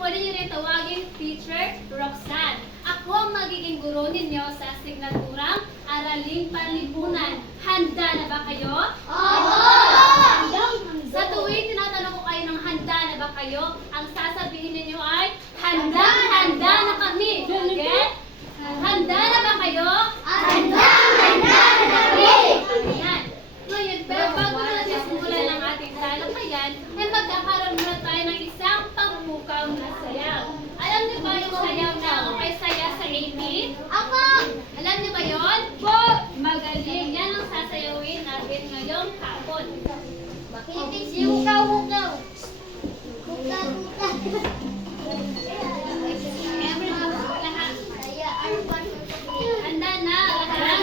pwede niyo rin tawagin Teacher Roxanne. Ako ang magiging guro ninyo sa asignaturang Araling Panlipunan. Handa na ba kayo? Sa tuwing tinatanong ko kayo ng handa na ba kayo, ang sasabihin ninyo ay, handa na kami. Okay? Handa na ba kayo? Handa na kami! Ayan. Ngayon, pero bago natin simulan ang ating talakayan, ay magkakaroon muna tayo ng isang pampukaw na sayaw. Alam niyo ba yung sayaw na ay saya sa AP? Ako! Alam niyo ba yun? Magaling. Yan ang sasayawin natin ngayong hapon. Hukaw-hukaw! Hukaw-hukaw! Lahat. Saya, ano ba? Handa na. Lahat.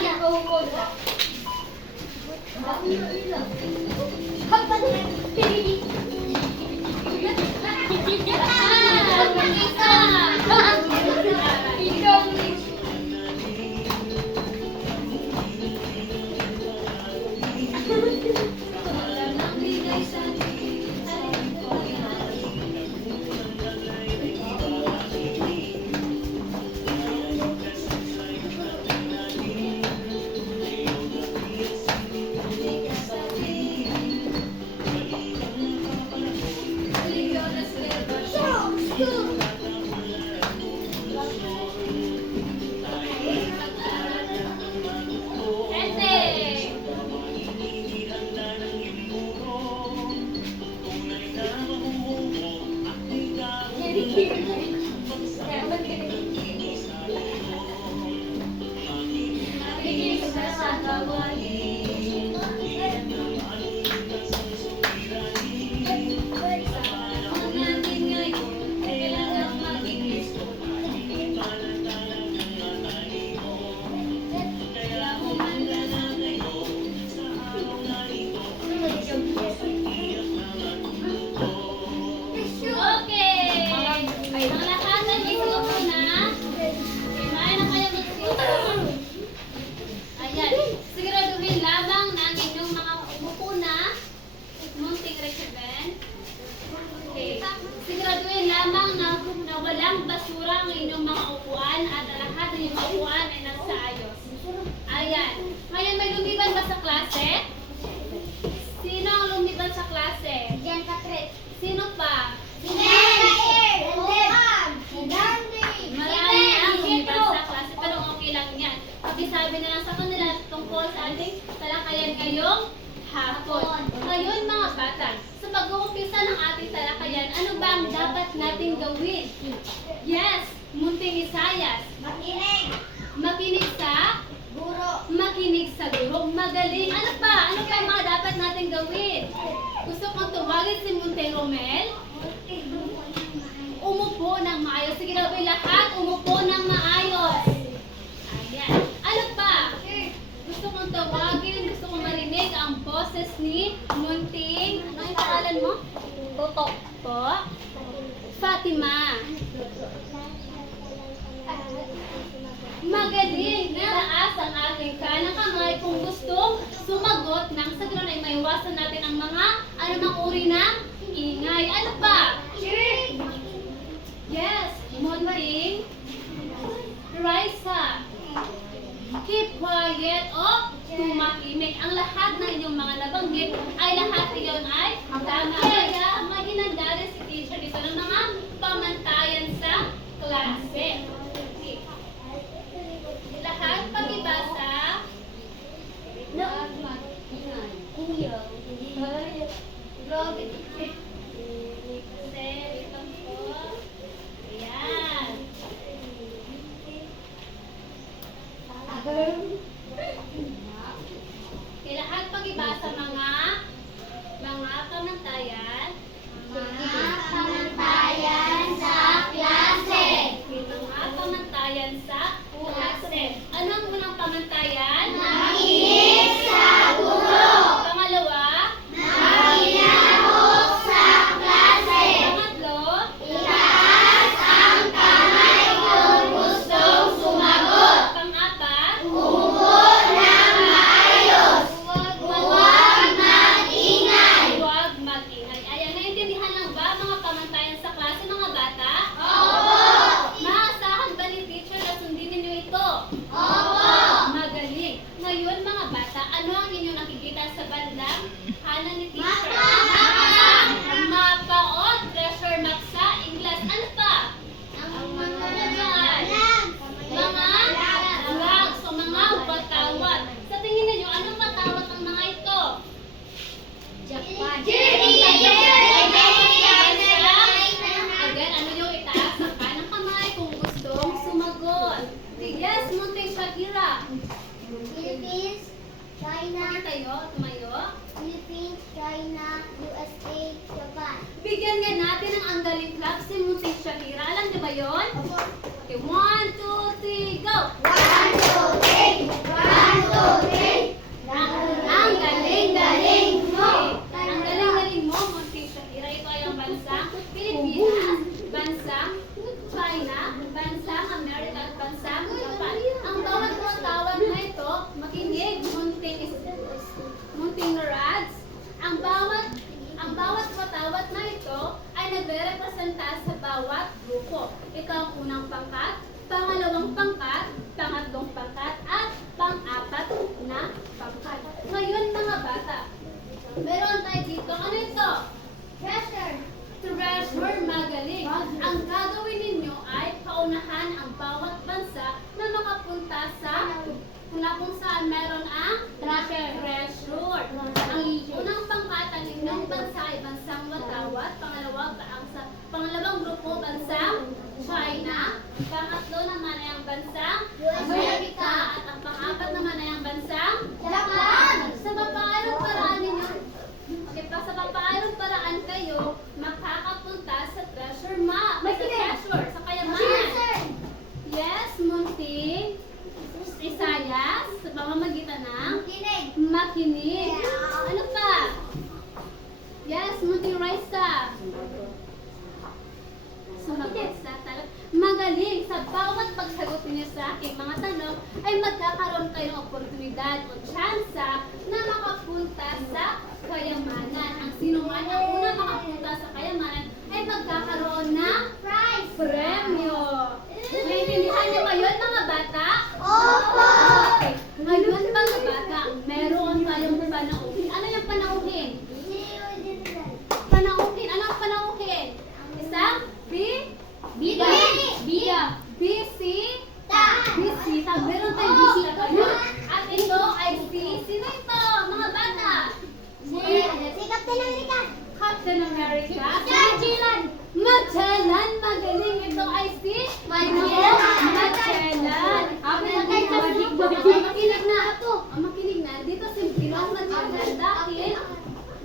Siguraduhin lamang na walang basura ang inyong mga upuan at lahat ng inyong upuan ay nasa ayos. Ayan. Ngayon, may lumiban ba sa klase? Sino ang lumiban sa klase? Diyan ka, Chris. Sino pa? Marami ang lumiban sa klase pero okay lang yan. Pakisabi na lang sa kanila tungkol sa ating talakayan ngayong hapon. Ngayon mga bata, sa pag-uumpisa ng ating talakayan, ano ba ang dapat nating gawin? Yes, munting Isayas. Makinig sa Guro. makinig sa guro. Magaling. Ano pa? Ano pa ang mga dapat nating gawin? Gusto kong tuwagin si Munte Romel. Umupo ng maayos. Sige na ba lahat? Umupo ng maayos. Ayan. Ano pa? Gusto kong tawagin, gusto kong marinig ang boses ni Munting. Ano yung pangalan mo? Toto. Po? Fatima. Magaling! Itaas ang ating kanang kamay kung gustong sumagot ng sa ganoon ay maiwasan natin ang mga anumang uri ng ingay. Ano pa? Yes! Munting. Raisa. Keep quiet o tumakinig. Ang lahat ng inyong mga nabanggit ay lahat iyon ay tama. Kaya maginanda rin si teacher dito ng mga pamantayan sa klase. Lahat pakibasa. Grabe. Kasi ito po. Ayan. Lahat pakibasa mga pamantayan. Mga pamantayan sa klase. Mga pamamagitan ng Kinig. makinig. Ano pa? Yes, multi-rise ka. Sumagot sa talak. Magaling sa bawat pagsagot niyo sa aking mga tanong ay magkakaroon kayong oportunidad o tsansa na makapunta sa kayamanan. Ang sino man ang una makapunta sa kayamanan ay magkakaroon ng Prize. premyo. Naintindihan niyo ba yun, mga bata? Opo. Okay. Ngayon, mga bata, meron tayong panauhin. Ano yung panauhin? Panauhin. Ano ang panauhin? Isang Bida. Bida. Bisita. Bisita. Meron tayong Oo. bisita ngayon. At ito ay si, sino ito, mga bata? Si Captain America. Captain America. Magellan. Magellan. Magaling. Ito ay si Magellan. Magellan. Makinig na. Makinig na. Dito si Ginoong Magellan dahil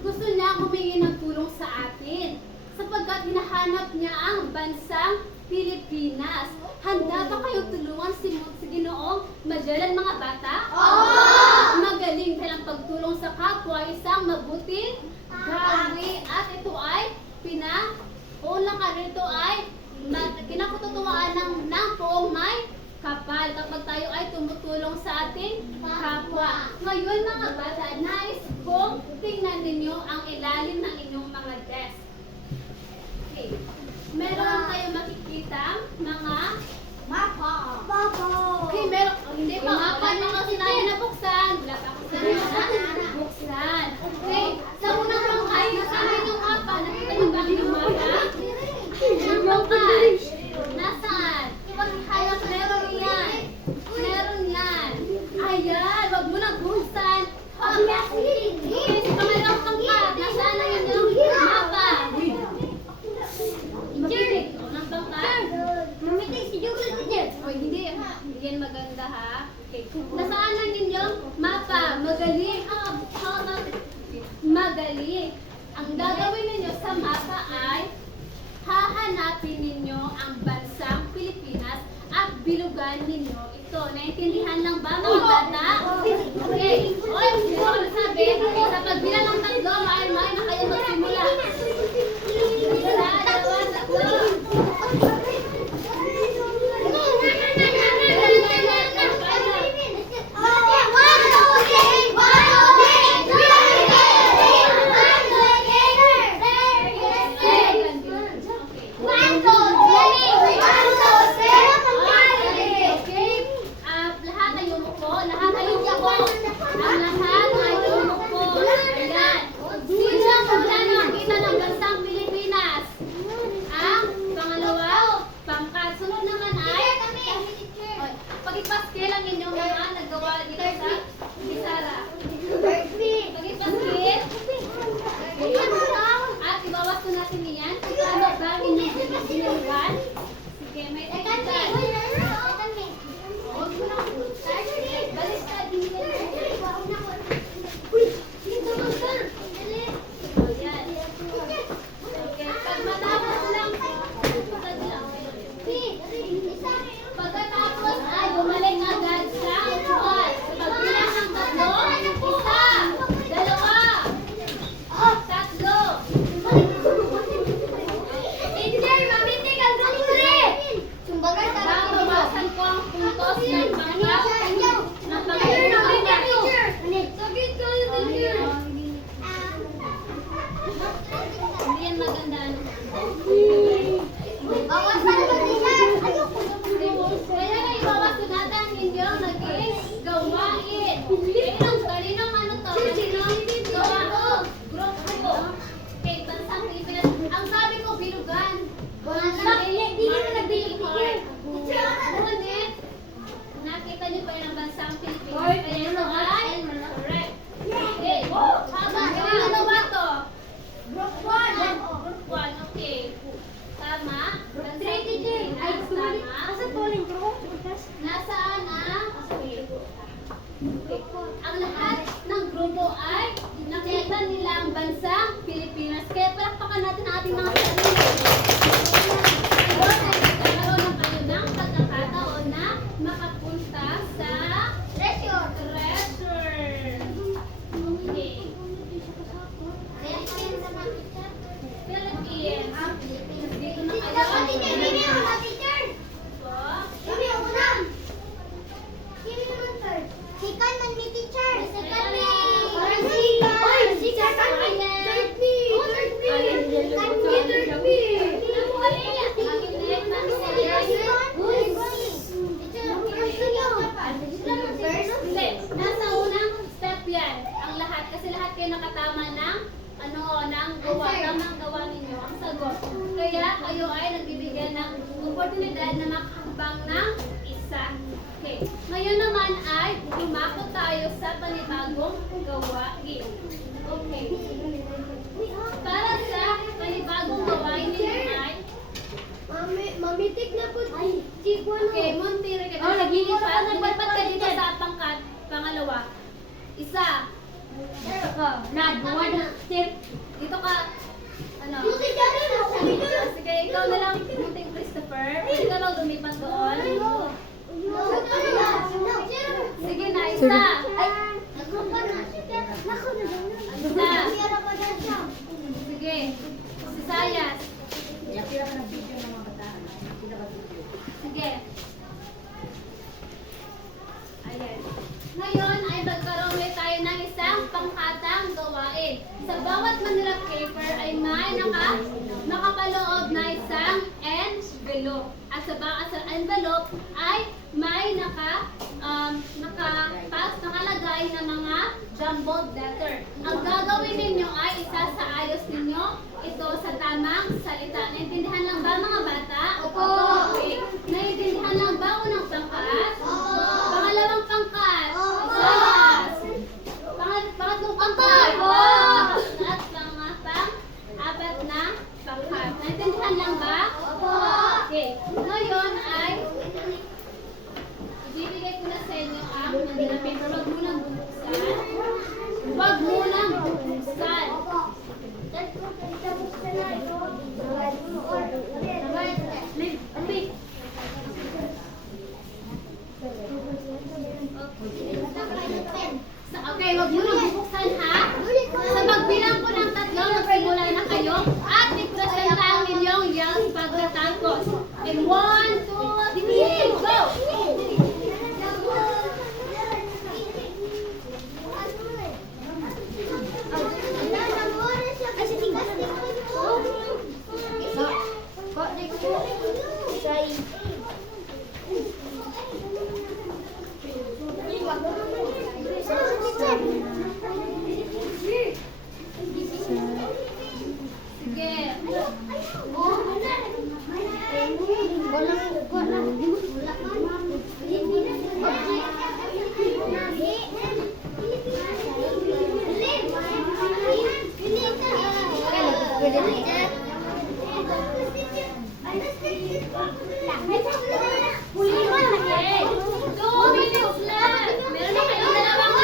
gusto niya humingi ng tulong sa atin sapagkat hinahanap niya ang bansang Pilipinas. Handa ba kayong tulungan si Ginoong Magellan, mga bata? Magaling dahil ang pagtulong sa kapwa ay isang mabuting gawi. At ito ay unang ito ay kinakututuwaan ng poong may kapal kapag tayo ay tumutulong sa ating kapwa. Ngayon, mga bata, nais kong tingnan ninyo ang ilalim ng inyong mga desk. Okay. Meron kayo makikita mga Mapa. okay, meron, hindi pa, paano kasi tayo nabuksan? Wala pa ako sinabi na buksan. Okay, sa unang bangkay, nasaan yung mapa? Nakita niyo ba ang mapa? Ang bangkay, nasaan? Pagkihayang meron yan. Meron yan. Ayan, wag mo nang buksan. Okay, sa pangalawang bangkay, nasaan na yun yung mapa? Makinig, unang bangkay. Mamitig si Jugul Teacher. Oy, hindi yan maganda ha. Okay. Nasaan na ninyong mapa? Magaling. Magaling. Ang gagawin ninyo sa mapa ay hahanapin ninyo ang bansang Pilipinas at bilugan ninyo ito. Naintindihan lang ba, mga bata? Okay. Oy, hindi ko sabi. Sa pagbilang ng 3, ay na kayo magsimula. Isa, dalawa, tatlo. Okay. Lahat ay umupo. Lahat ay umupo. Ang lahat ay umupo. Ayan. Sino ang wala nakakita ng bansang Pilipinas? Ang pangalawa, pangkasunod naman ay pagipaskil ang inyong mga nagawa dito sa Bisara. Pagipaskil. At ibawas ko natin iyan. Ano ba ang inyong biniligan? Sige, may tagitan. Baliktad din yan. Ayan. Okay, pag matapos lang, pagkatapos ay bumalik agad sa upuan. Pagbilang ng 3, 1, 2, 3. Babawasan ko ang puntos ng panglaw ng Hindi yan maganda. Kaya nga ibawas ko natin ang inyong naging gawain. Kaninong ano to? Kaninong gawa? Group ko. Okay, bansang Pilipinas. Ang sabi ko, bilugan. Hindi ko nag-bilugan. Ngunit, nakita niyo pa yun ang bansang Pilipinas. Kaya ito ay correct. Okay. Habang ano ba to? Group 1, okay. Tama? Bansang Pilipinas, tama? Nasaan ang? Okay. Ang lahat ng grupo ay nakita nila ang bansang Pilipinas. Kaya palakpakan natin ang ating mga sarili. Ngayon ay nagkaroon na kayo ng pagkakataon na makapunta sa treasure naman ni teacher. Second me. Hindi, nasa unang step yan. Ang lahat, kasi lahat kayo nakatama ng ng gawa, tamang gawa ninyo, ang sagot. Kaya kayo ay nagbibigyan ng oportunidad na makakabang ng isa. Okay. Ngayon naman ay lumako tayo sa panibagong gawain. Okay. Para sa panibagong gawain ninyo ay Mamitik na po. Ay, okay, Montire ka. Oh, naglipat ka dito sa pangalawa. Isa. Dito ka. Ano? Sige, ikaw na lang, Munting Christopher. Pwede ka lang lumipat doon. Sige na, isa. Sige. Si Sayas. Sige. Ayan. Ngayon ay magkaroon ulit tayo ng isang pangkatang gawain. Sa bawat Manila paper ay may nakapaloob na isang envelope. At sa bawat envelope ay may nakalagay na mga jumbled letter. Ang gagawin ninyo ay isasaayos ninyo ito sa tamang salita. Naintindihan lang ba mga bata? Opo. Okay. Naintindihan lang ba unang pangkat? Opo. Pangalawang pangkat? Opo. Yes. Pangatlong pangkat? Opo. At pang-apat na pangkat. Naintindihan lang ba? Opo. Okay. Ngayon ay ibibigay ko na sa inyo ang Manila paper. Huwag mo lang bubuksan. Huwag mo lang bubuksan. Okay, wag mo lang bubuksan ha. Sa pagbilang ko ng 3, magsimula na kayo at ipresenta ang inyong yung pagkatapos. In 1, 2, 3, go! Sige. Okay. 2 minutes left. Meron na kayong dalawang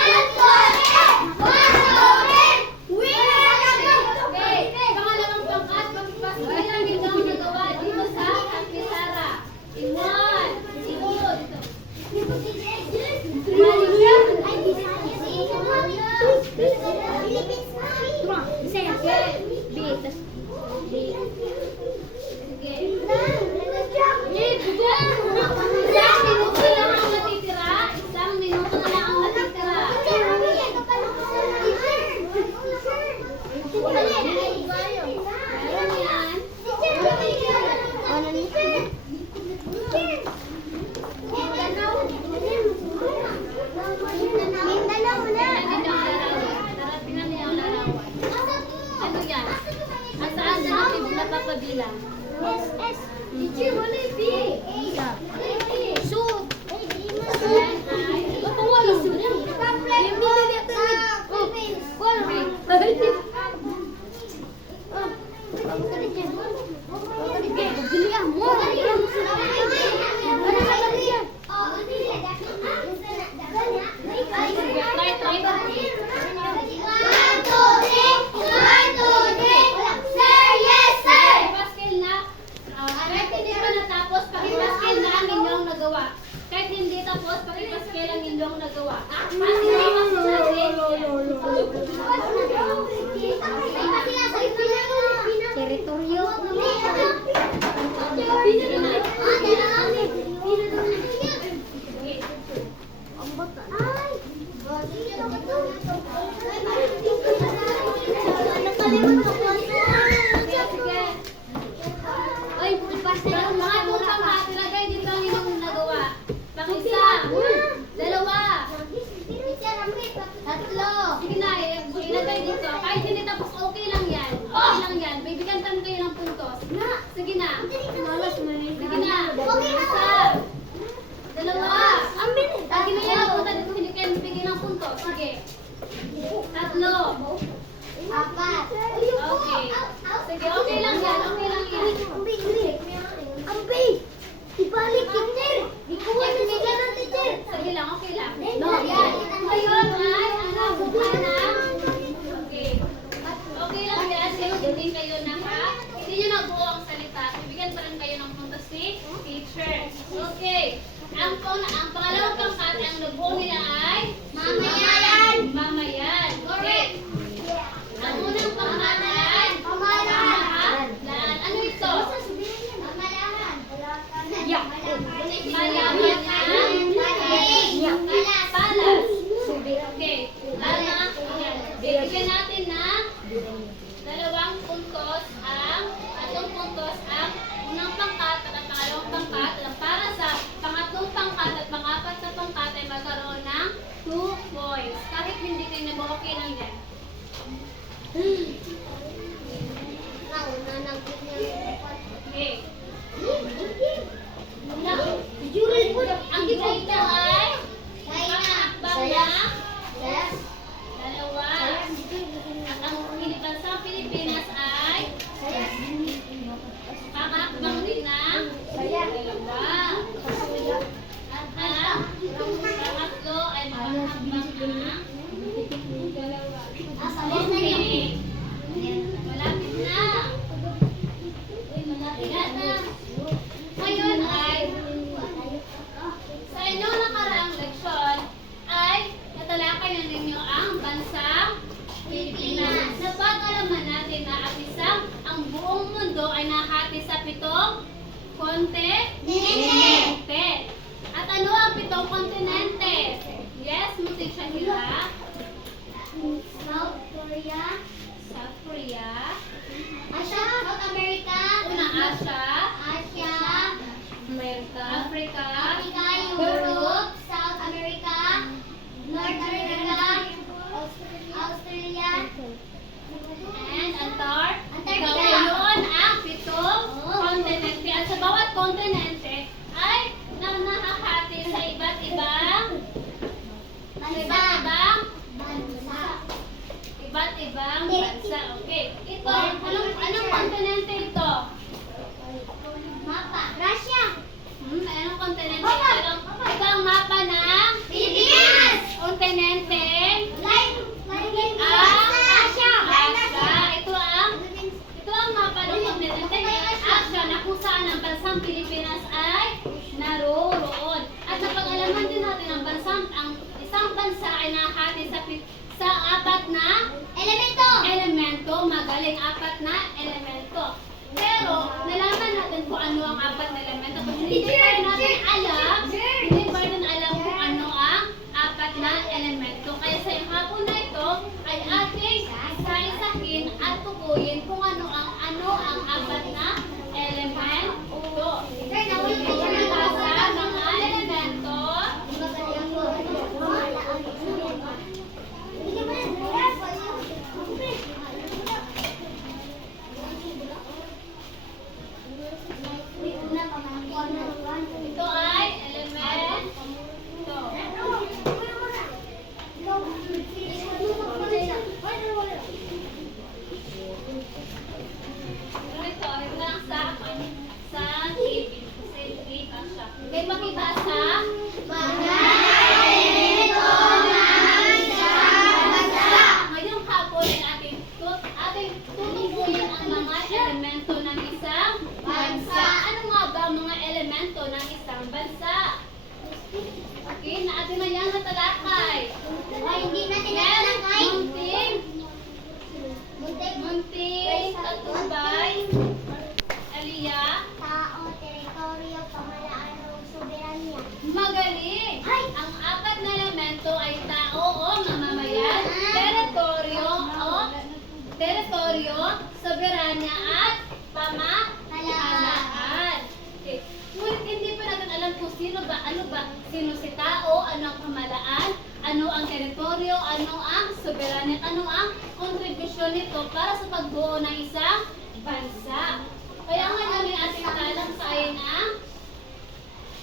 Okay. Pangalawang pangkat, pagpasilang inyong nagawa dito sa Antisara. In 1, 2, Sige. Isang minuto lang ang matitira. Isang minuto na lang ang matitira. Meron yan. Tingnan niyo ang larawan. Ano yan? At saan natin napapabilang? Teacher, wala yung B. Shoot. Yan ay... Kahit hindi pa natapos, pakipaskel na ang inyong nagawa. Kahit hindi tapos, pakipaskel ang inyong nagawa. Teritoryo. Tatlo. Sige na, ilagay dito. Kahit hindi tapos, okay lang yan. Okay lang yan. Bibigyan tayo kayo ng puntos. Sige na. Sige na. Okay na. Isa. Dalawa. Ang bilis. Lagi na yan ang punta dito. Hindi kayo bibigyan ng puntos. Sige. Tatlo. Apat. Okay. Sige, okay lang yan. Okay lang yan. Ambi! Ibalik, teacher! Ikuha na sila ng teacher! Sige lang, okay lang. No, Yan. Ngayon ay, ano, buka na. Okay. Okay lang yan. Pero hindi kayo hindi nyo nabuo ang salita. Bibigyan pa rin kayo ng puntos ni teacher. Okay. Ang pangalawang pangkat, ang nabuo nila ay Mamayan! Mamayan. Okay. Ang unang pangkat ay Pamahalaan. Ano ito? Pamahalaan. Mayaman na palas. Okay. Ayan. Bibigyan natin ng dalawang puntos ang unang pangkat at ang pangalawang pangkat at para sa pangatlong pangkat at pangapat na pangkat ay magkaroon ng 2 points. Kahit hindi kayo nabuo, okay lang yan. Okay. Ang dito ay pangaakbang na dalawa. At ang pilipan sa Pilipinas ay pangaakbang din ng dalawa. At ang pangatlo ay pangaakbang ng dalawa. Okay. Malapit na. Malapit na. Ngayon ay sa inyong nakaraang leksyon ay natalakay na ninyo ang bansang Pilipinas. Napag-alaman natin na ang buong mundo ay nahati sa 7 kontinente. At ano ang 7 kontinente? Yes, mutik siya nila. South Korea, South Korea, South America, Asia, America, Africa, Europe, South America, North America, Australia, and Antarctica. Antarctica. Ngayon ang 7 kontinente. At sa bawat kontinente ay nakahati sa iba't ibang bansa. Okay. Ito, anong kontinente ito? Mapa, Russia, Anong kontinente? Mapa. Ito ang mapa ng Pilipinas, kontinente. Russia, Asia. Ito ang mapa ng kontinente Asia na kung saan ang bansang Pilipinas ay naroroon. At napag-alaman din natin ang isang bansa ay nahati sa 4 na elemento. Magaling, 4 na elemento. Pero nalaman natin kung ano ang 4 na elemento. Kung hindi pa rin natin alam kung ano ang 4 na elemento. Kaya sa hapon na ito ay ating isa-isahin at tukuyin kung ano ang 4 na elemento. Sa mga elemento, ito ay elemento. Ito lang sa TV. May makibasa. Ngayong hapon ay ating tutukuyin ang mga elemento ng isang bansa. Ano nga ba ang mga elemento ng isang bansa? Okay, na atin na yan natalakay. Munting, Katubay, Aliyah, teritoryo, pamahalaan o soberanya. magaling. Ay! Ang 4 na elemento ay tao o mamamayan, teritoryo, soberanya at pamahalaan. Okay. Ngunit hindi pa natin alam kung sino si tao, ano ang pamahalaan, ano ang teritoryo, ano ang soberanya, ano ang kontribusyon nito para sa pagbuo ng isang bansa. Kaya ngayon yung ating talakayin ang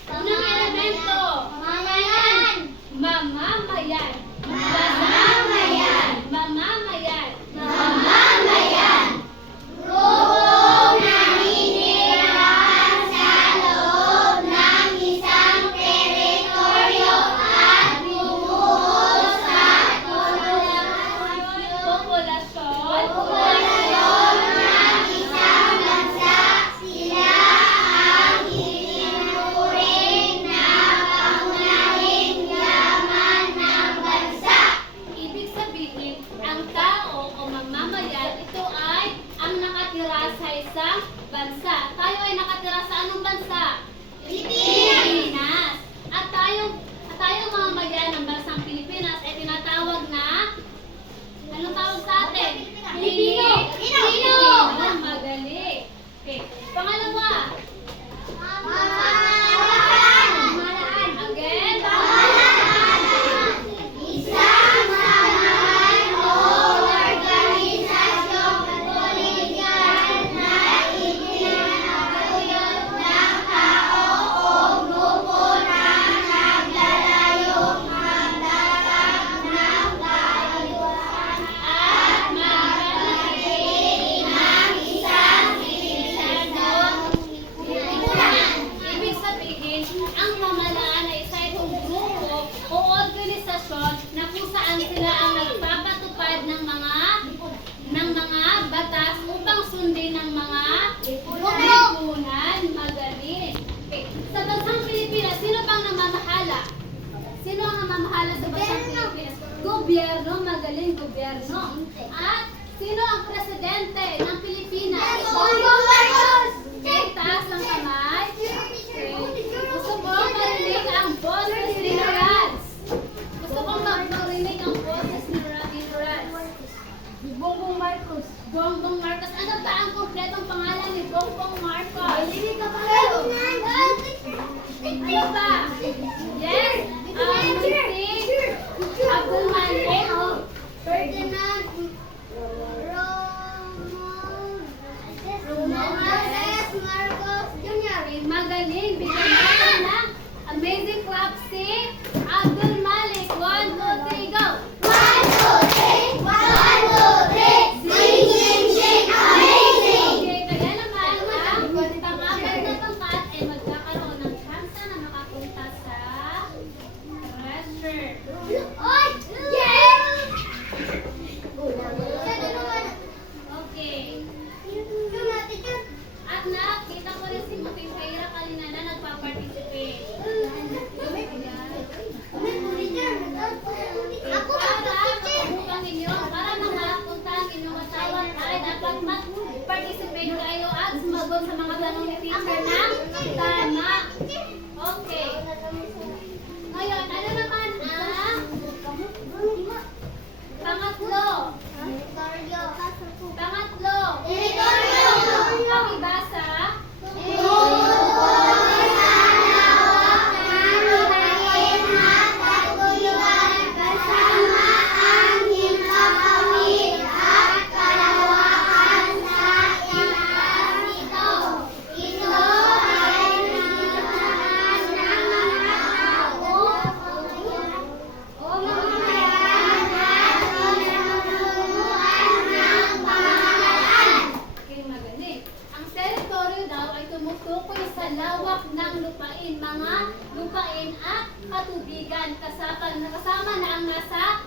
unang elemento. Mamamayan. Mamamayan. Mamamayan. Mamamayan. Mamamayan. Grupong naninirahan sa loob ng isang teritoryo at bumuo sa Populasyon. populasyon ng isang bansa. Sila ang itinuturing na pangunahing yaman ng bansa. Ibig sabihin, ang tao o mamamayan, ito ay ang nakatira sa isang bansa. Tayo ay nakatira sa anong bansa? Pilipinas. At tayong mamamayan ng bansang Pilipinas ay tinatawag na, anong tawag sa atin? Pilipino. Pilipino. Magaling. Okay. Pangalawa. Pamahalaan. Again. Isang samahan o organisasyong politikal na itinatayog ng tao o grupo na naglalayong magtatag ng kaayusan at mapanatili ng isang sibilisasyong lipunan. Ibig sabihin, ang pamahalaan ay isa itong grupo o organisasyon na kung saan sila ang nagpapatupad ng mga batas upang sundin ng mga lipunan. Magaling. Okay. Sa bansang Pilipinas, sino bang namamahala? Sino ang namamahala sa bansang Pilipinas? Gobyerno. Magaling, gobyerno. At sino ang presidente ng Pilipinas? Bongbong Marcos! Okay, taas ang kamay. Gusto ko marinig ang boses ni Rans. Gusto ko marinig ang boses ni Rans. Bongbong Marcos. Bongbong Marcos. Ano ba ang kompletong pangalan ni Bongbong Marcos? Ano ba? Yes? Abdul Malik. Ferdinand Romualdez Marcos Jr. Magaling. Bigyan natin ng amazing clap si Abdul Malik. 1, 2, 3, go! 1, 2, 3! 1, 2, 3! Sing, sing, sing! Amazing! Okay, kaya naman ang pangapat na pangkat ay magkakaroon ng chance na makapunta sa treasure. Oy! Yes! Okay. At nakita ko rin si Muting Peira kanina na nagpa-participate. Ako Para makapunta ang inyong asawa ay dapat mag-participate kayo at sumagot sa mga tanong ni teacher na tama. Okay. Ngayon, ano naman ang pangatlo? Pangatlo. Teritoryo. Pakibasa. Okay, magaling. Ang teritoryo daw ay tumutukoy sa lawak ng lupain, mga lupain at katubigan kasama na ang nasa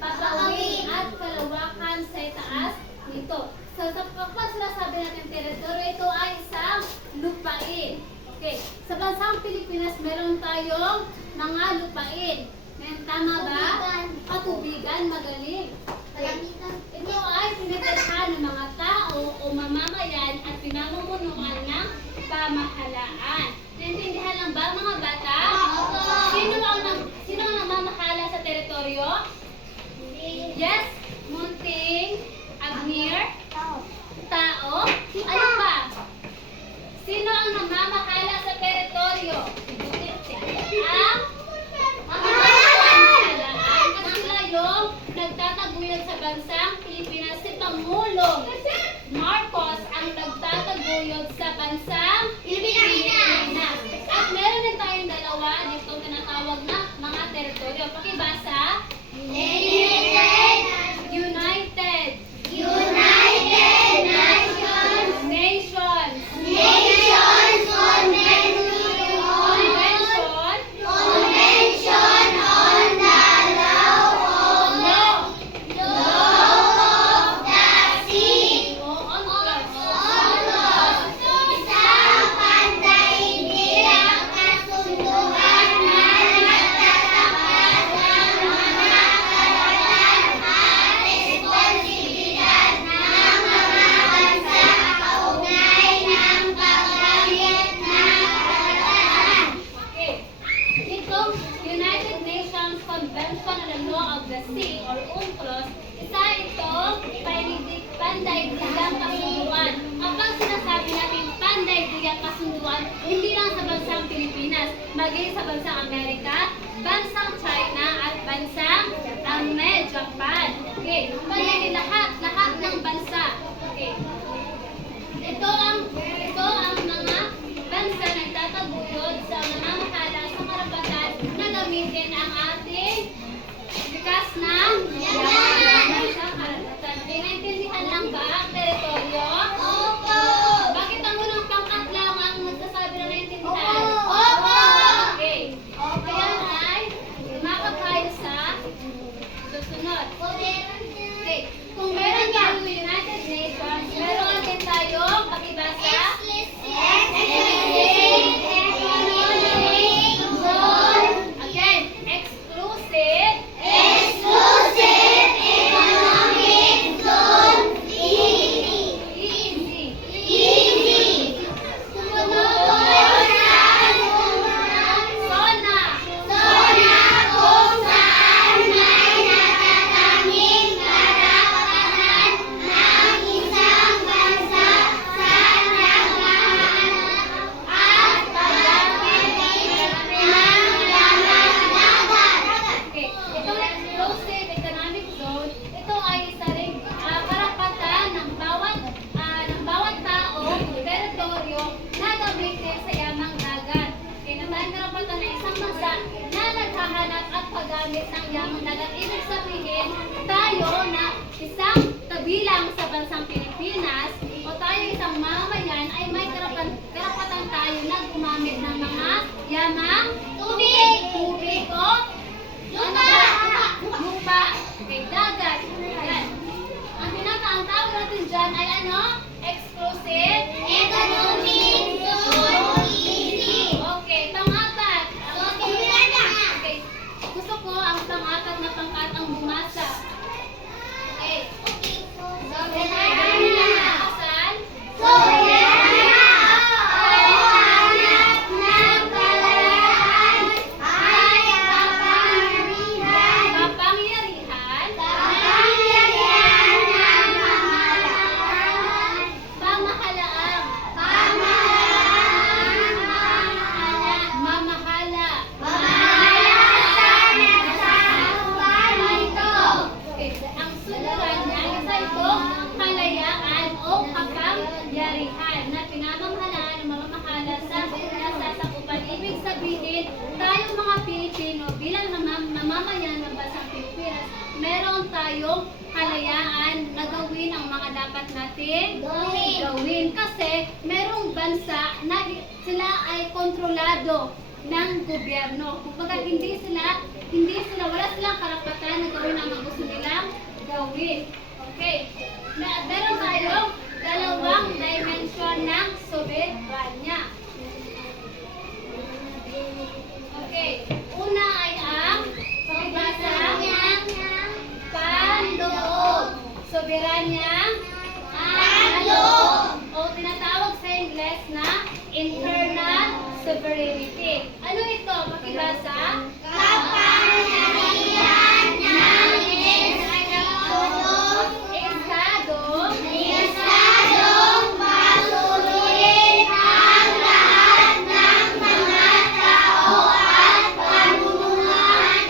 papawin at kalawakan sa itaas nito. So, kapag sinasabi natin teritoryo, ito ay isang lupain. Okay. Sa bansang Pilipinas, meron tayong mga lupain. Tama ba? Katubigan, magaling. Ito ay pinatirhan ng mga tao o mamamayan at pinamumunuan ng pamahalaan. Naintindihan lang ba mga bata? Sino ang namamahala sa teritoryo? Yes? Munting? Agnir? Tao? Ano pa? Sino ang namamahala sa teritoryo? Ang pamahalaan. nagtataguyod sa bansang Pilipinas. Si Pangulong Marcos ang nagtataguyod sa bansang Pilipinas. At meron din tayong dalawa dito tinatawag na mga teritoryo. Pakibasa. United Nations. Convention on the Law of the Sea. Isang pandaigdigang kasunduan na nagtatapat ng mga karapatan at responsibilidad ng mga bansa kaugnay ng paggamit ng karapatan. Okay. Itong United Nations Convention on the Law of the Sea or UNCLOS, isa itong pandaigdigang kasunduan. Kapag sinasabi natin pandaigdigang kasunduan, hindi lang sa bansang Pilipinas, maging sa bansang Amerika, bansang China at bansang Japan. Okay. Magiging lahat ng bansa. Okay. Ito ang mga bansa na nagtataguyod sa namamahala sa karapatan na gamitin ang ating likas ng yaman sa karapatan. Naintindihan lang ba ang teritoryo? Opo! Bakit ang unang pangkat lang ang nagsasabi na naintindihan? Opo! Okay. Ayan ay lumakad tayo sa susunod. Okay. Kung meron tayong United Nations, meron din tayong pakibasa. Again, exclusive. Easy. Zona. Kung saan may natatanging karapatan ng isang bansa sa naghahanap at paggamit ng yaman dagat. Okay. Itong exclusive economic zone, ito ay isa ring karapatan ng bawat tao, teritoryo na gamitin sa yamang dagat. Okay, natayang karapatan ng isang bansa na naghahanap at paggamit ng yamang dagat. Ibig sabihin, tayo na isang kabilang sa bansang Pilipinas o tayo isang mamamayan ay may karapatan tayo na gumamit ng mga yamang tubig o lupa. Okay, dagat. Ayan. Ang tawag natin dyan ay ano? Exclusive. Economic zone. Okay, pang-apat. Soberana. Okay, gusto ko ang pang-apat na pangkat ang bumasa. Okay. Soberana. Asan? Soberana. Ang hanap ng kalayaan ay kapangyarihan. Kapangyarihan. Kapangyarihan ng Pamahalaang. Mamahala. Okay, ang sunuran niya isa itong kalayaan o kapangyarihan na pinamamahalaan ng mamamahala sa nasasakupan. Ibig sabihin, tayong mga Pilipino bilang mamamayan ng bansang Pilipinas, meron tayong kalayaan na gawin ang mga dapat natin gawin. Kasi merong bansa na sila ay kontrolado ng gobyerno. Kumbaga wala silang karapatan na gawin ang mga gusto nilang gawin. Okay. Meron tayong dalawang dimension ng soberanya. Okay. Una ay ang pakibasa panloob. Soberanya panloob. O tinatawag sa Ingles na internal sovereignty. Ano ito? Pakibasa. Kapangyarihan ng Estadong patuloyin ang lahat ng mga tao at pamunuan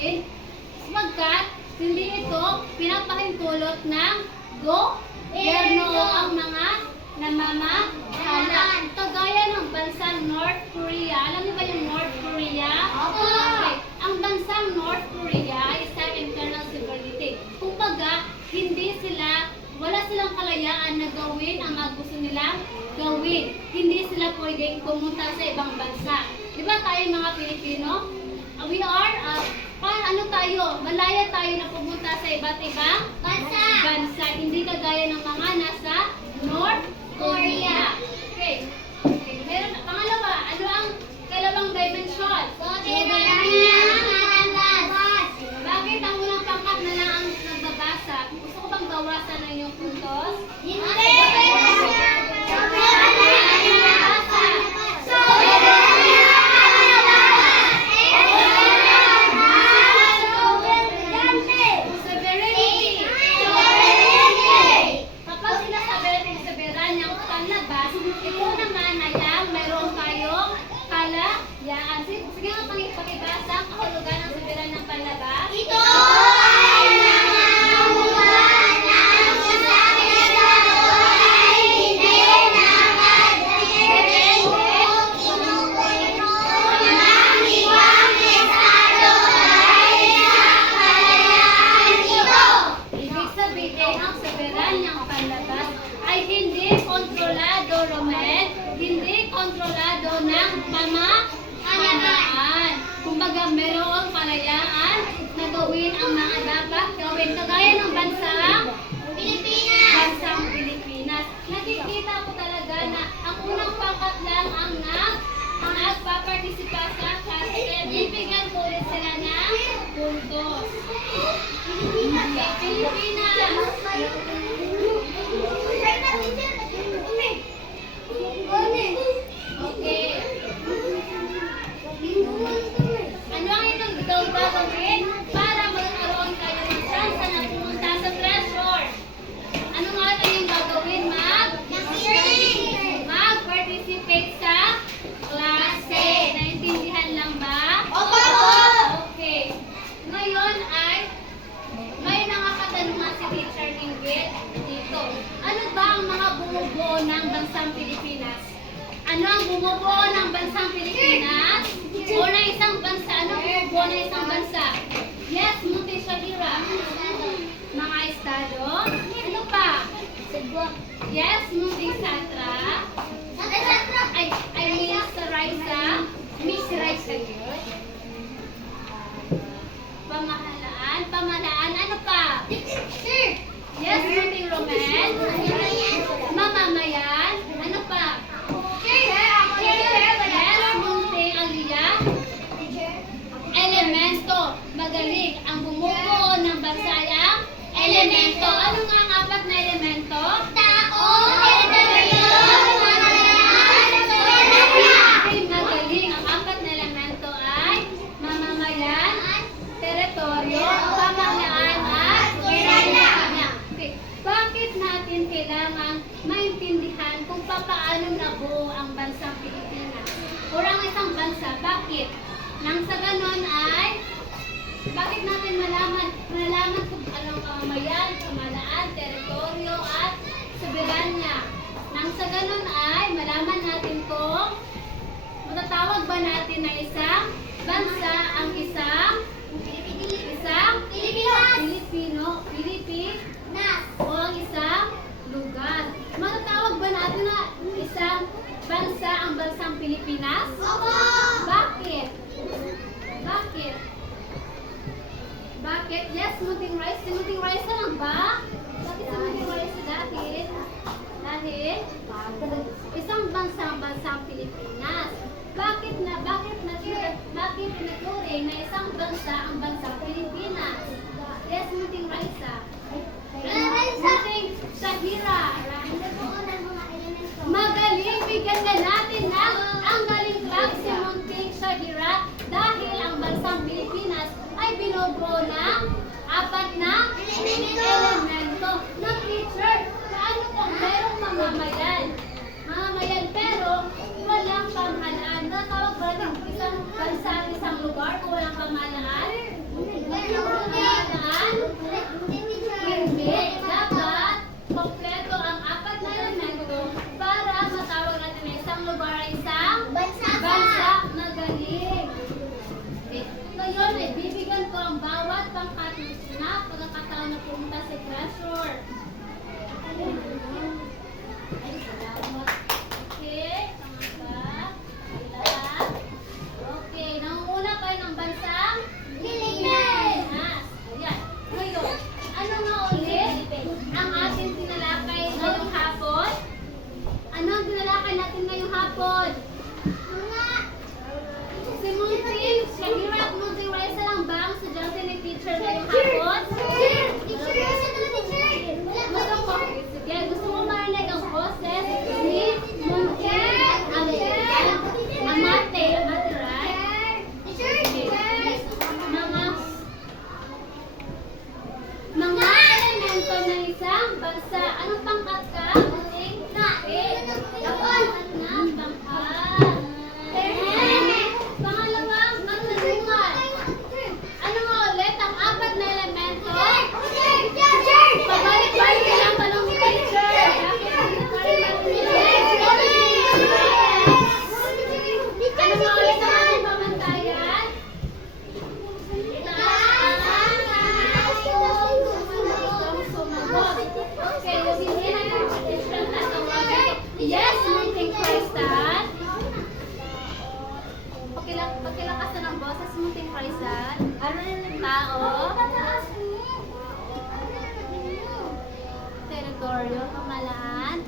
gawin sapagkat hindi ito pinapahintulot ng gobyerno o ang mga namamahala. Kagaya ng bansang North Korea. Alam niyo ba yung North Korea? Okay. Ang bansang North Korea ay isang internal sovereignty. Kumbaga, wala silang kalayaan na gawin ang mga gusto nilang gawin. Hindi sila pwedeng pumunta sa ibang bansa. Di ba tayo mga Pilipino? We are, malaya tayo na pumunta sa iba't ibang bansa. Hindi kagaya ng mga nasa North Korea. Okay. Meron, pangalawa, ano ang kalawang dimension? Bakit ang unang pangkat na lang ang nagbabasa? Gusto ko bang bawasan ang iyong puntos? Kapag sinasabi natin soberanyang panlabas, ito naman ay ang mayroon tayong kalayaan. Sige nga pakibasa ang kahulugan ng soberanyang panlabas. Ito ay nangangamuhan ng sasakyan na ay hindi nakadepende kung ang ibang estado ay nakalayaan ito. Ibig sabihin, ang soberanyang panlabas ay hindi kontrolado, Romel, hindi kontrolado ng pamahalaan. Kumbaga, mayroong kalayaan na gawin ang mga dapat gawin. Kagaya ng bansang Pilipinas. Nakikita ko talaga na ang unang pangkat lang ang nagpapartisipa sa klase. Kaya bibigyan ko ulit sila ng puntos. Okay, Pilipinas. Okay. Ano ang itong ikaw gagawin para magkaroon kayo ng chance na pumunta sa treasure? Ano nga ito yung gagawin? Mag-participate sa klase. Naintindihan lang ba? Okay. Ngayon ay may mga katanungan si Teacher Ingrid dito. Ano ba ang mga bumubuo ng bansang Pilipinas? Ano ang bumubuo ng bansang Pilipinas? O ng isang bansa? Ano ang bumubuo ng isang bansa? Yes, Munti Shahira. Mga estado. Ano pa? Yes, Munti Satra. I mean, sa Raisa. Miss Raisa yun. Pamahalaan. Ano pa? Yes, Munti Romel. Mamamayan. Ano pa? Yes, Munti Alia. Elemento. Magaling. Ang bumubuo ng bansa ay ang elemento. Ano nga ang apat na elemento? Okay, magaling. Ang apat na elemento ay mamamayan, teritoryo, pamahalaan, at soberanya. Okay. Bakit natin kailangan maintindihan kung paano nabuo ang bansang Pilipinas? O ang isang bansa, bakit? Nang sa ganon ay, bakit natin malaman kung anong pamamayan, pamahalaan, teritoryo, at soberanya? Nang sa ganon ay, malaman natin kung matatawag ba natin na isang bansa ang isang Pilipinas o ang isang lugar. Matatawag ba natin na isang bansa ang bansang Pilipinas? Bakit? Yes, Munting Rice. Si Munting Rice na lang ba? Bakit si Munting Rice? Dahil isang bansa ang bansang Pilipinas. Bakit naturing na isang bansa ang bansang Pilipinas? Yes, Munting Raisa. Munting Shahira. Magaling, bigyan na natin ng ang galing class si Munting Shahira dahil ang bansang Pilipinas ay binubuo ng apat na elemento. Na teacher, paano kung merong mamamayan pero walang pamahalaan? Natawag ba ng isang bansa, isang lugar kung walang pamahalaan? tao na pumunta sa treasure. Ay, salamat. Okay, pangamba. Wala. Okay, nangunguna kayo ng bansang Pilipinas. Ayan. Ngayon, ano nga ulit ang ating tinalakay ngayong hapon? Ano ang tinalakay natin ngayong hapon? Si Muntin, Shakira at Muntin Raisa lang ba ang estudyante ni teacher ngayong hapon? Gusto ko, sige, gusto mo marinig ang boses ni Muntin Amate, right? Mga elemento ng isang bansa. Anong pangkat ka? Munting? Pangkat na, pangkat. Pangalawang katanungan. Ano nga ulit ang apat na elemento? Pabalik-balik lang tanong ni teacher. Ano nga ulit ang ating pamantayan? Okay, hindi na yung teacher na tawagin. Yes, Munting Crystal. Pakilakasan ng boses, Munting Crystal. Ano yung tao? Teritoryo, pamahalaan.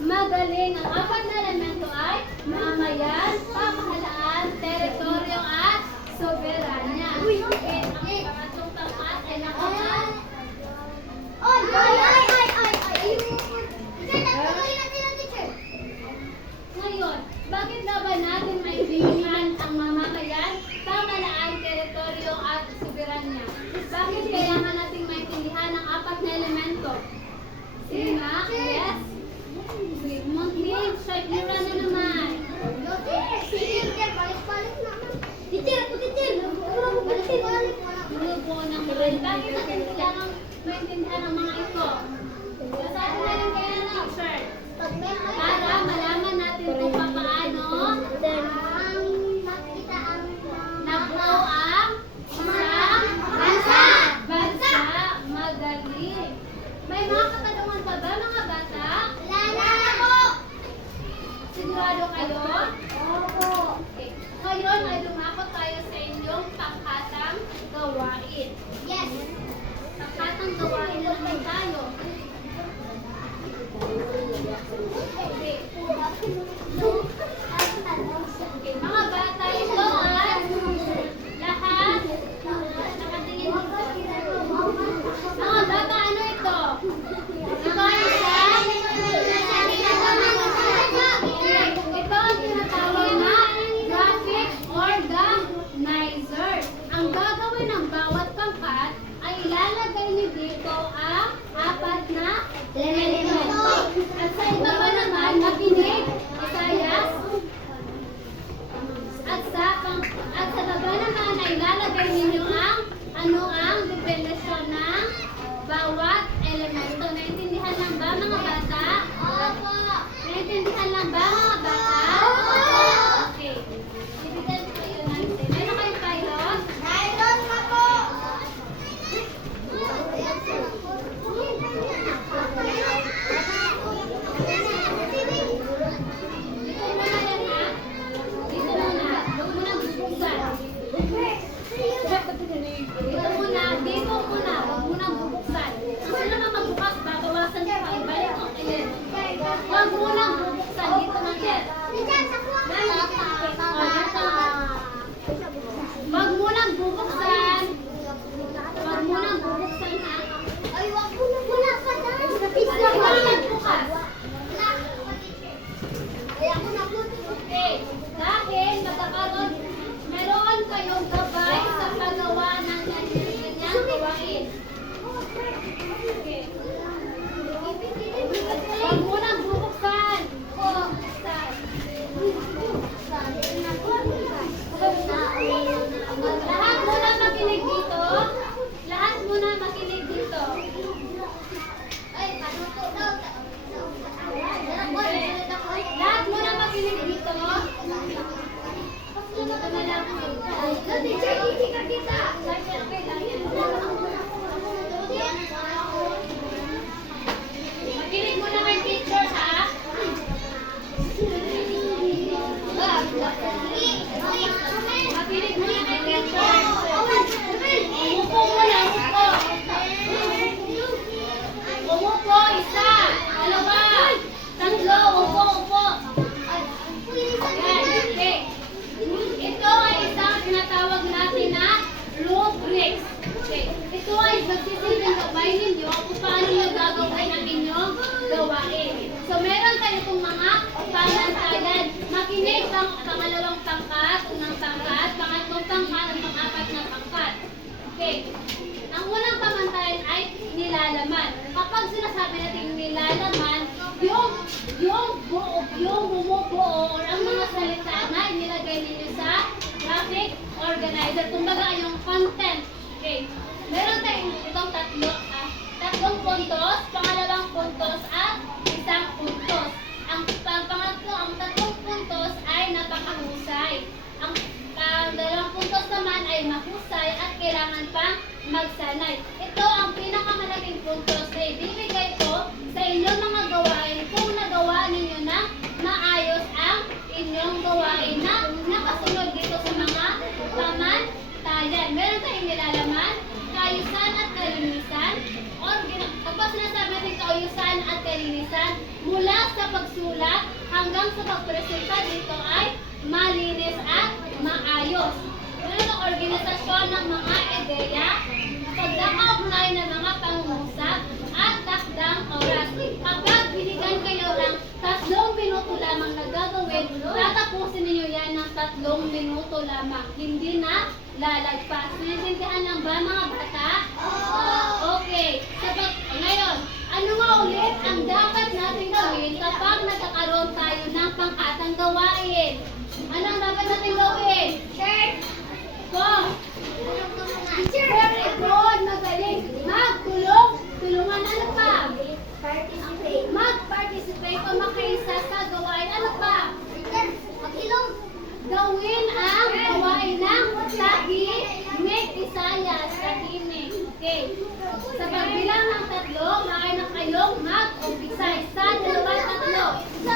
Magaling. Ang apat na elemento ay mamayan, pamahalaan, teritoryo at soberanya. Okay, ang pangatlong pangkat ay nakaman. Ngayon, bakit na ba natin maintindihan ang mamamayan, pamahalaan, teritoryo at soberanya? Bakit kailangan natin maintindihan ang apat na elemento? Sige nga, yes. Munting, Shakira na naman. Grupo ng mga. Bakit natin kailangan maintindihan ang mga ito? Basahin na rin kaya ng teacher. Para malaman natin kung paano nabuo ang isang bansa. Magaling. May mga katanungan pa ba mga bata? Sigurado kayo? Okay. Ngayon ay lumako tayo sa inyong pangkatang gawain. Pangkatang gawain naman tayo. Okay. Okay. Mga bata, ito ay lahat nakatingin dito. Mga bata, ano ito? Ito ay ito ang tinatawag na graphic organizer. Ang gagawin ng bawat pangkat ay ilalagay niyo dito ang apat na elemento. At sa ibaba naman, makinig, Isayas. At sa baba naman ay ilalagay ninyo ang definisyon ng bawat elemento. Naintindihan lang ba mga bata? Naintindihan lang ba mga bata? Okay. Ibigay ko kayo natin. Meron kayong pilot? Dito muna yan ha. Dito muna. Huwag mo nang bubuksan. Dito muna. Huwag mo nang bubuksan. Kung sila naman magbukas, babawasan niya pa. Ibalik ko kayo. Huwag mo nang bubuksan. Dito na yan. Huwag mo nang bubuksan. Huwag mo nang bubuksan ha. Huwag mo nang magbukas. Okay. Dahil meron kayong gabay sa paggawa ng ganito. nilalaman. Kapag sinasabi natin nilalaman, yung bumubuo or ang mga salita na inilagay ninyo sa graphic organizer. Kumbaga yung content. Okay. Meron tayong itong tatlong puntos, pangalawang puntos at isang puntos. Ang pangatlo, ang tatlong puntos ay napakahusay. Ang dalawang puntos naman ay mahusay at kailangan pang magsanay. Ito ang pinakamalaking puntos na ibibigay ko sa inyong mga gawain kung nagawa ninyo na maayos ang inyong gawain na nakasunod dito sa mga pamantayan. Meron tayong nilalaman, kaayusan at kalinisan, or kapag sinasabi natin kaayusan at kalinisan, mula sa pagsulat hanggang sa pagpresenta dito ay malinis at maayos. Meron ang organisasyon ng mga ideya, pagkakaugnay ng mga pangungusap, at takdang oras. Kapag binigyan kayo ng 3 minuto lamang na gagawin, tatapusin niyo yan ng 3 minuto lamang. Hindi na lalagpas. Naiintindihan lang ba mga bata? Okay. Ngayon, ano nga ulit ang dapat natin gawin kapag nagkakaroon tayo ng pangkatang gawain? Ano ang dapat natin gawin? Very good. Magaling. Tulungan. Ano pa? Mag-participate o makaisa sa gawain. Ano pa? Gawin ang gawain ng tahimik, Isayas. Tahimik. Okay. Sa pagbilang ng 3, maaari na kayong mag-umpisa. 1, 2, 3.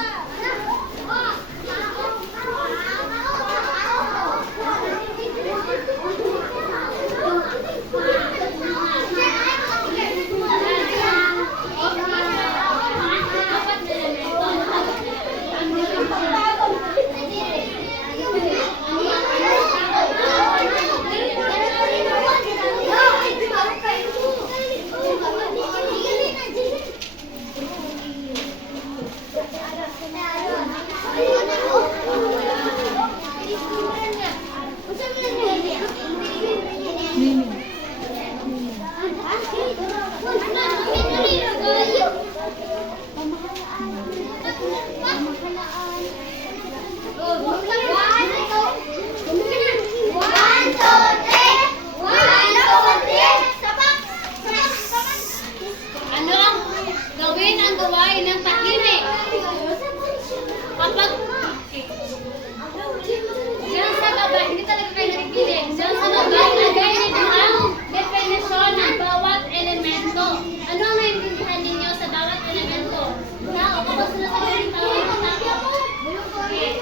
Ano ang gawin ang gawain ng tahimik? Kapag diyan sa baba, hindi talaga kayo nakikinig. Diyan sa baba, lagay nito ang definition ng bawat elemento. Ano ang naiintindihan ninyo sa bawat elemento? Kapag sinasabi ng tao, okay.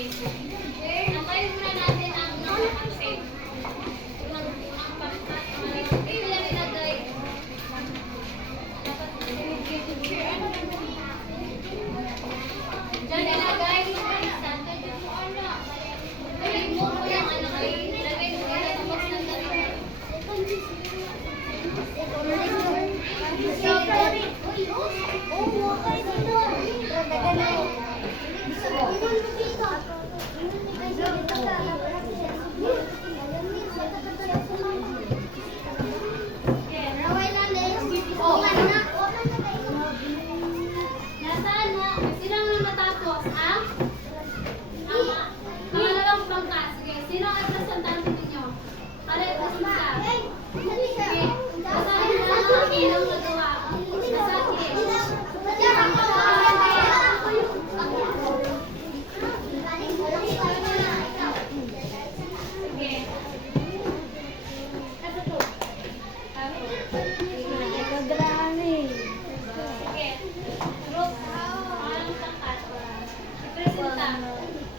Antayin muna natin ang content. Ang pangkat, yung lang ilagay. Diyan ilagay yung isa. Ilagay mo yung ano kayo. Ilagay mo yung box ng damit. Nasaan na? Sino ang natapos? Ang? Pangalawang bangka. Sige, sino ang representante ninyo? Para representa. Sige, basahin na ang ilang nagawa. Basahin. Sige. Sige. Group. Pangalang tangkat. Representa.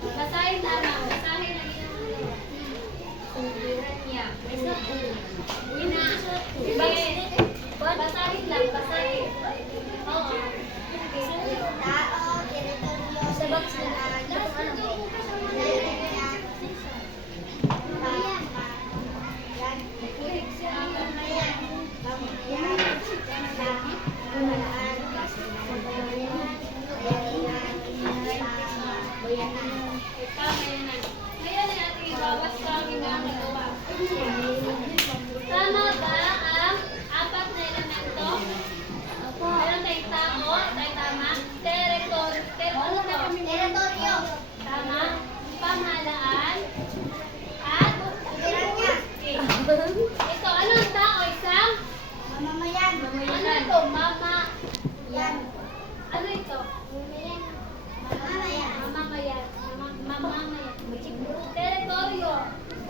Basahin na lang. Basahin ang ilang nagawa. Uwi na. Sige. Basahin lang. Basahin. Oo. Sa box na Tama yan na. Ngayon ay ating ibawas sa aming nagawa. Tama ba ang apat na elemento? Meron tayong tao, tayo tama. Teritoryo. Tama. Pamahalaan. At okay. Ito, ano ang tao? Isang? Ano ito? Mama. Ano ito? Mamamayan. Mamamayan. Teritoryo.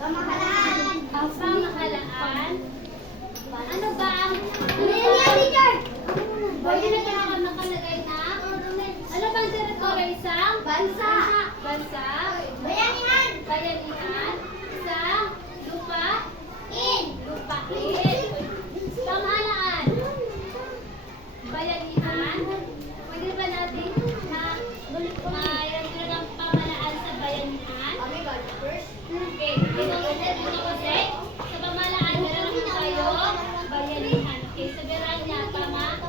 Ang pamahalaan. Ano ba ang... Pwede na ka nakalagay na? Ano bang teritoryo? Isang? Bansa. Bayanihan. Isang? Lupain. Pamahalaan. Bayanihan. Pwede ba natin na mayroon ng pamahalaan sa bayanihan? Okay. Ito kasi, sa pamahalaan, meron naman tayo bayanihan. Okay, sa Verania, pamayanan.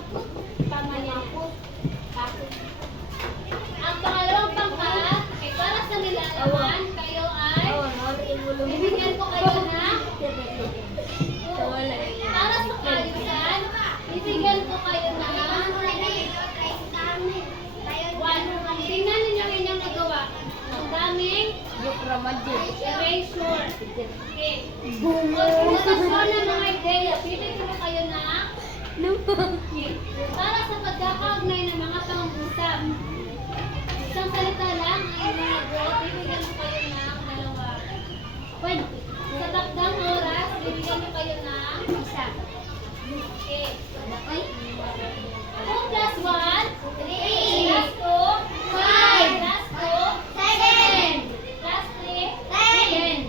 Ang pangalawang pangkat, ay para sa nilalaman, kayo ay bibigyan ko kayo na para sa kaayusan, bibigyan ko kayo na 1. Tingnan ninyo ang inyong nagawa. Ang daming erasure. Okay. Organisasyon ng mga ideya, bibigyan ko kayo na para sa pagkakaugnay ng mga pangungusap. Isang salita lang ang inyong bibigyan ko kayo ng 2. Sa takdang oras, bibigyan ko kayo ng 1. Okay. 2 plus 1, 3. Plus 2, 5. Plus 2, 7. Plus 3, 10.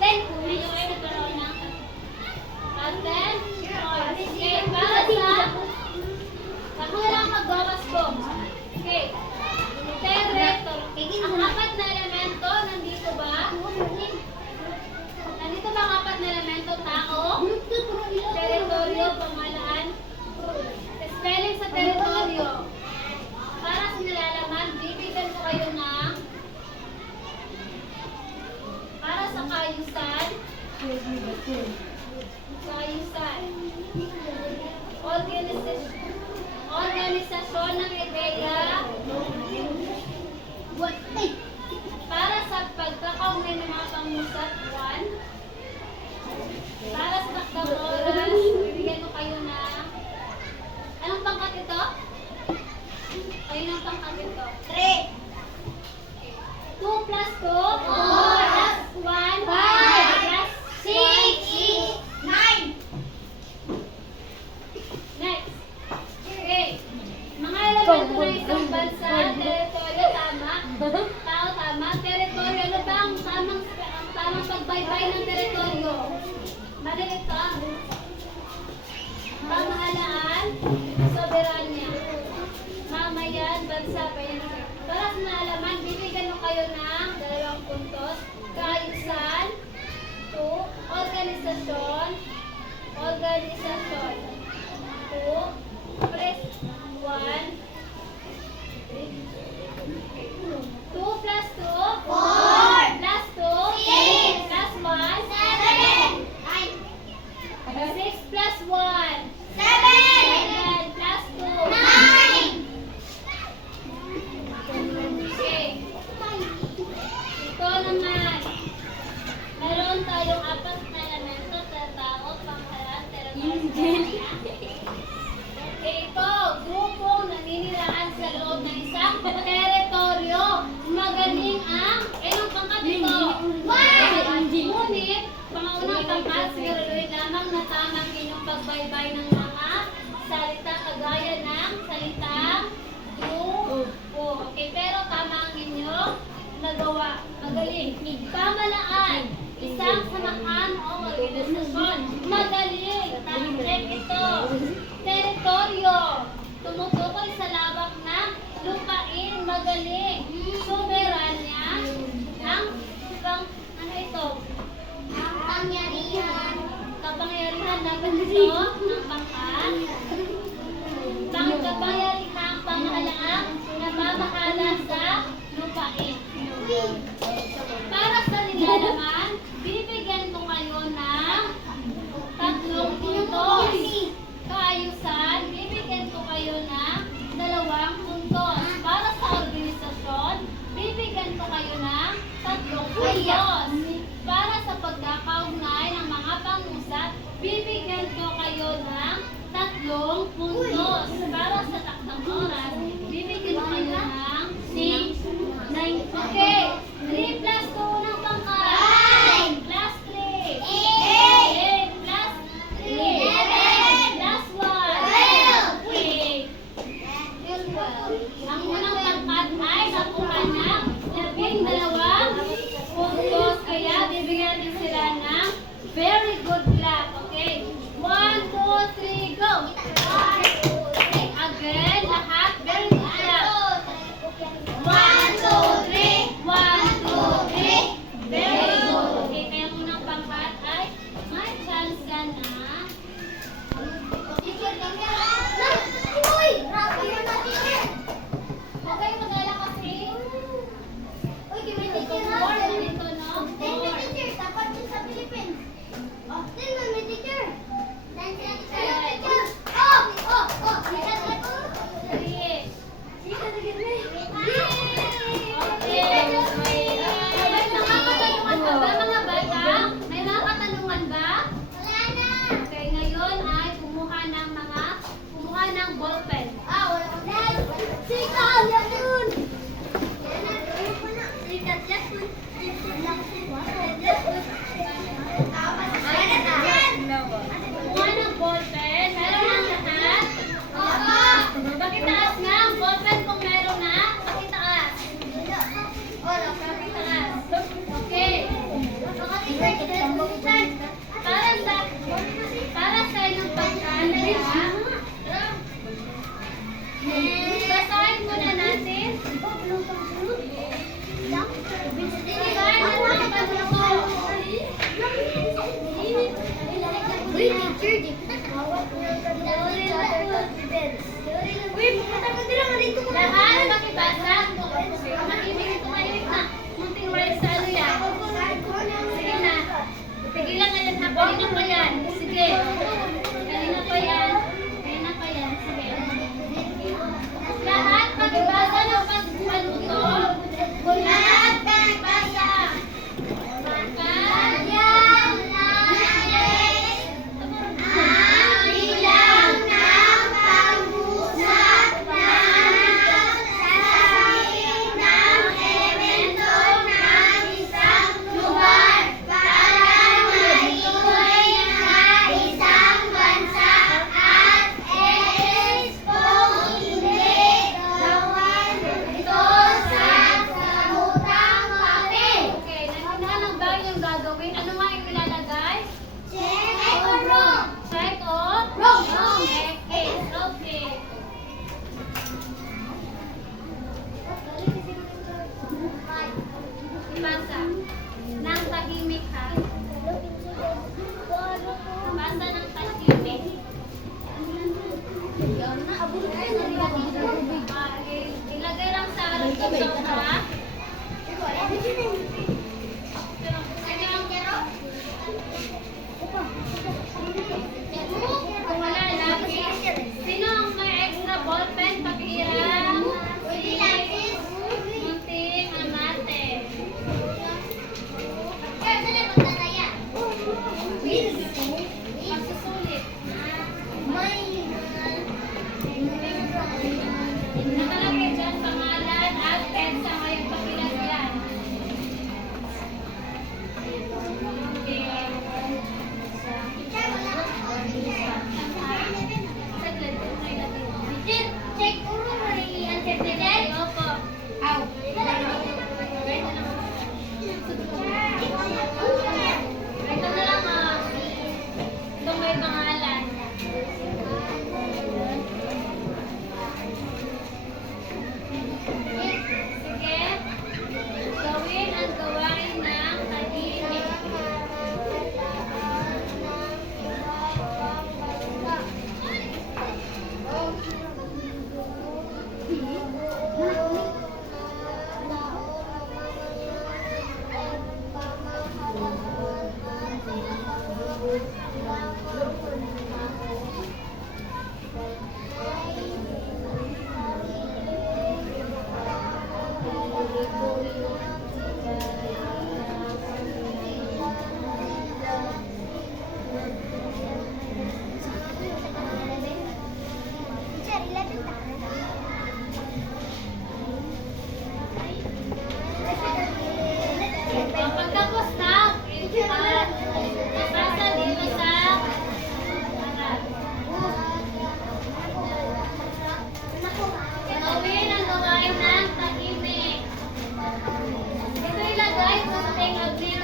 10 kung ninyo ay nagkaroon ng 10. Okay, para sa ako na lang magbawas ko. Okay. Ang apat na elemento, nandito ba? Nandito ba ang apat na elemento? Tao, teritoryo, pamahalaan. Spelling sa teritoryo. Para sa nilalaman, bibigyan ko kayo ng para sa kaayusan. Organisasyon ng ideya. Para sa pagkakaugnay ng mga pangusap, 1. Para sa takdang oras, bibigyan ko kayo na anong pangkat ito? Kayo ng pangkat ito? 3. 2 plus 2, 4. Plus 1, 5. Plus 6, 9. Next. Okay. Mga elemento ng isang bansa, teritoryo, tama. Tao, tama. pagbaybay ng teritoryo. Maliit ka. Pamahalaan, soberanya. Mamayan, bansa, bayan. Para sa naalaman, bibigyan mo kayo ng 2 puntos. Kaayusan, 2. Organisasyon, 2. Press, 1. 2 plus 2, 4. plus 2, 6. plus 1, 7. 6 plus 1, 7. 7 plus 2. 9. Okay. Ito naman. Meron tayong 4 na elemento sa tao, panghalan, teritoryo. Ito, grupong naninirahan sa loob ng isang teritoryo. Magaling ang ilang pangkat ito. Ngunit, pangaunang pangkat, siguraduhin lamang na tamang inyong pagbaybay ng mga salita kagaya ng salitang grupo. Okay, pero tama ang inyong nagawa. Magaling. Pamalaan, isang samahan o organisasyon. Magaling. Check ito. Teritoryo, tumutukoy sa lawak ng lupain. Magaling. Soberanya, ang ano ito? Kapangyarihan dapat ito ng pangkat. Kapangyarihan panghalaan na mamahala sa lupain. Para sa nilalaman, bibigyan ko kayo ng 3 puntos. Kaayusan, bibigyan ko kayo ng 2 puntos. Para sa organisasyon, bibigyan ko kayo ng 3 puntos. Para sa pagkakaugnay ng mga pangusap, bibigyan ko kayo ng 3 puntos. Para sa takdang oras, bibigyan ko kayo ng 6, 9, okay. 3 plus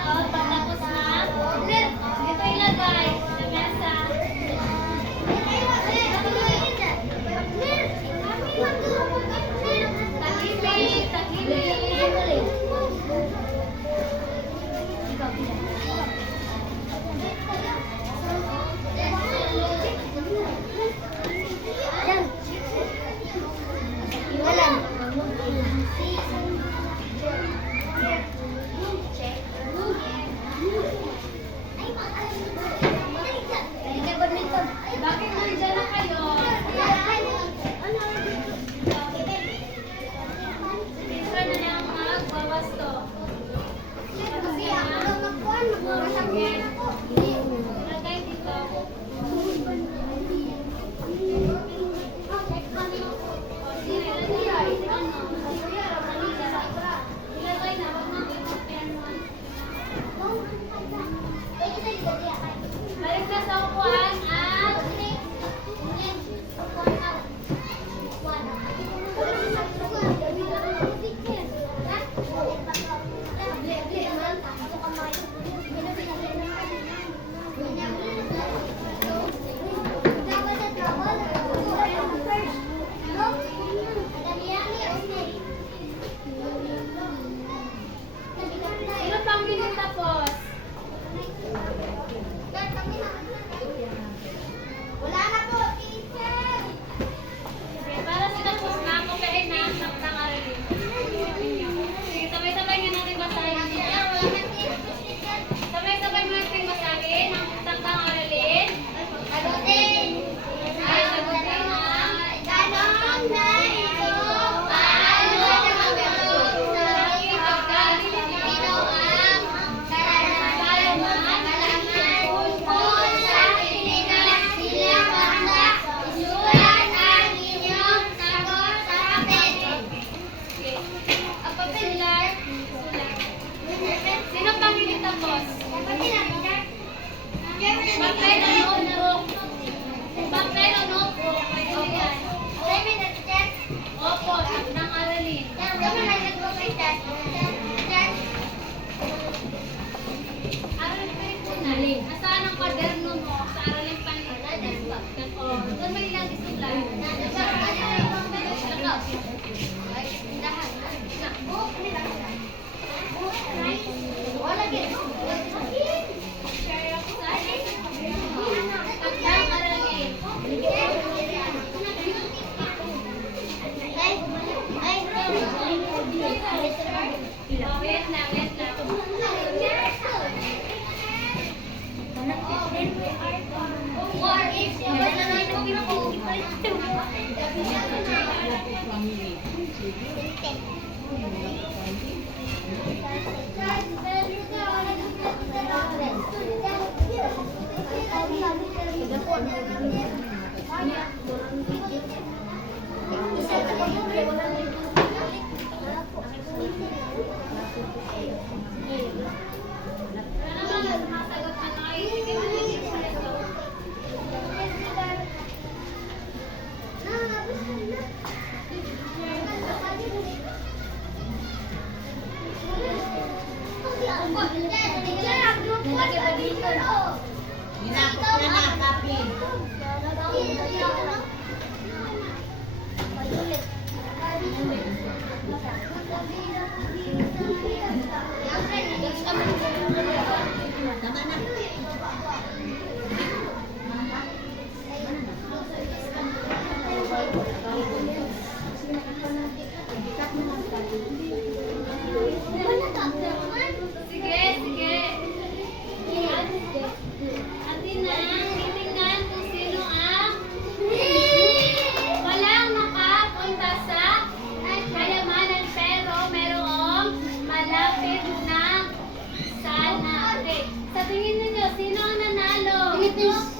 o, patapos na, ito ilagay sa mesa. Tahimik, tahimik. Bakit nandiyan na kayo? Teacher na lang magbabasto. Lagay dito. Ilagay na, wag na balik na sa upuan at sino pang tapos? Wala na po, teacher! Okay, para sa tapos na, kumain na ang saktang aralin. Sige, sabay-sabay nga natin basahin niya. Sabay-sabay mo natin basahin ang saktang aralin. Sagutin! Ay, sagutin na. Tanong na ito, paano nakatulong sa aking pagkain? Ito ang karanasan malaman tungkol sa Pilipinas silang bangsa. Isulat ang inyong sagot sa papel. Okay. Ang papel, sulat. Sino pang tapos? Papel o notebook? Papel o notebook? Pwede yan. Opo, saktang aralin. Aralin pa rin po na. Nasaan ang kwaderno mo sa aralin pa rin? O, doon may ilang isulat. Saktang aralin. Wait lang, wait lang. Ano naman masagot na nakaisigil na yung ito? Sige, sige. Atin na, titingnan kung sino ang walang nakapunta sa kayamanan pero merong malapit na sana. Okay. Sa tingin ninyo, sino ang nanalo? Philippines.